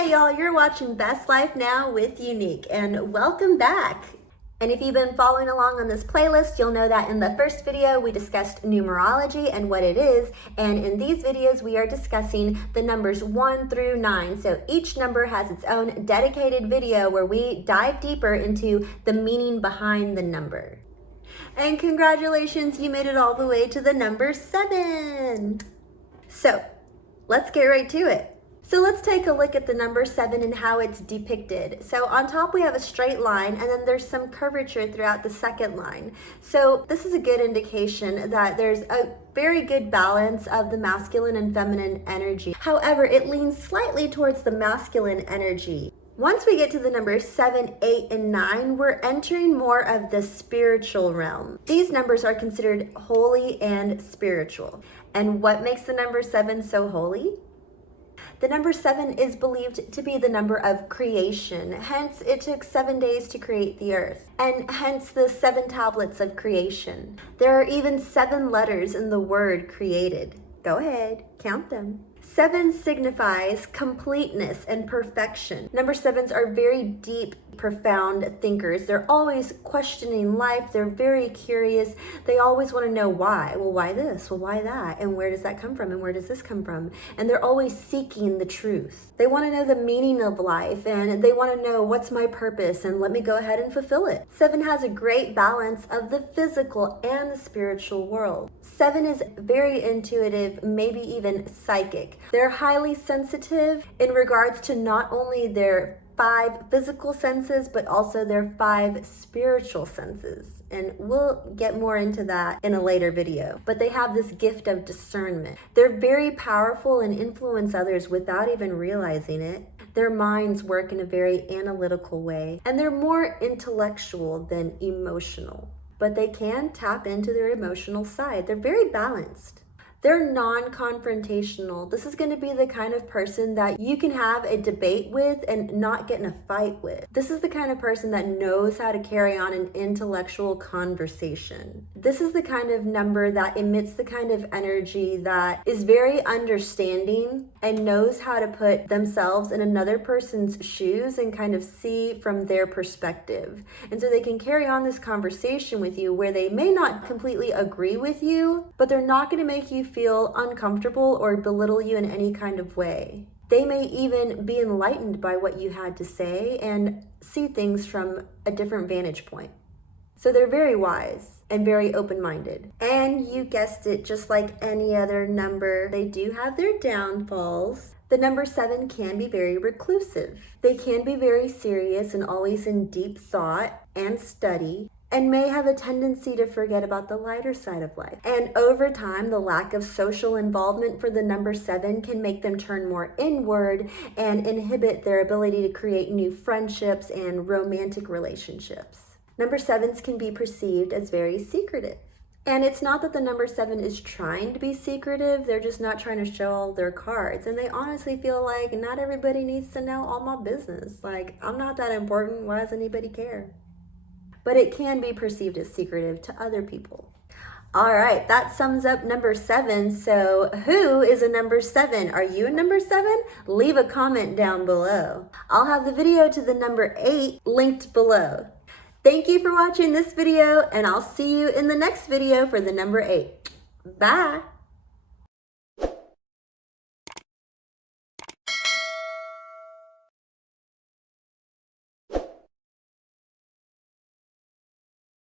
Hey y'all, you're watching Best Life Now with Unique, and welcome back. And if you've been following along on this playlist, you'll know that in the first video we discussed numerology and what it is, and in these videos we are discussing the numbers 1 through 9. So each number has its own dedicated video where we dive deeper into the meaning behind the number. And congratulations, you made it all the way to the number 7. So let's get right to it. So let's take a look at the number 7 and how it's depicted. So on top we have a straight line, and then there's some curvature throughout the second line. So this is a good indication that there's a very good balance of the masculine and feminine energy. However, it leans slightly towards the masculine energy. Once we get to the numbers 7, 8, and 9, we're entering more of the spiritual realm. These numbers are considered holy and spiritual. And what makes the number 7 so holy? The number 7 is believed to be the number of creation. Hence, it took 7 days to create the earth, and hence the 7 tablets of creation. There are even 7 letters in the word created. Go ahead, count them. 7 signifies completeness and perfection. Number 7s are very deep, profound thinkers. They're always questioning life. They're very curious. They always want to know why. Well, why this? Well, why that? And where does that come from? And where does this come from? And they're always seeking the truth. They want to know the meaning of life, and they want to know what's my purpose, and let me go ahead and fulfill it. 7 has a great balance of the physical and the spiritual world. 7 is very intuitive, maybe even psychic. They're highly sensitive in regards to not only their 5 physical senses, but also their 5 spiritual senses. And we'll get more into that in a later video. But they have this gift of discernment. They're very powerful and influence others without even realizing it. Their minds work in a very analytical way, and they're more intellectual than emotional. But they can tap into their emotional side. They're very balanced. They're non-confrontational. This is going to be the kind of person that you can have a debate with and not get in a fight with. This is the kind of person that knows how to carry on an intellectual conversation. This is the kind of number that emits the kind of energy that is very understanding and knows how to put themselves in another person's shoes and kind of see from their perspective. And so they can carry on this conversation with you where they may not completely agree with you, but they're not going to make you feel uncomfortable or belittle you in any kind of way. They may even be enlightened by what you had to say and see things from a different vantage point. So they're very wise and very open-minded. And you guessed it, just like any other number, they do have their downfalls. The number 7 can be very reclusive. They can be very serious and always in deep thought and study, and may have a tendency to forget about the lighter side of life. And over time, the lack of social involvement for the number 7 can make them turn more inward and inhibit their ability to create new friendships and romantic relationships. Number 7s can be perceived as very secretive. And it's not that the number 7 is trying to be secretive, they're just not trying to show all their cards. And they honestly feel like not everybody needs to know all my business. Like, I'm not that important, why does anybody care? But it can be perceived as secretive to other people. All right, that sums up number 7. So who is a number 7? Are you a number 7? Leave a comment down below. I'll have the video to the number 8 linked below. Thank you for watching this video, and I'll see you in the next video for the number 8. Bye.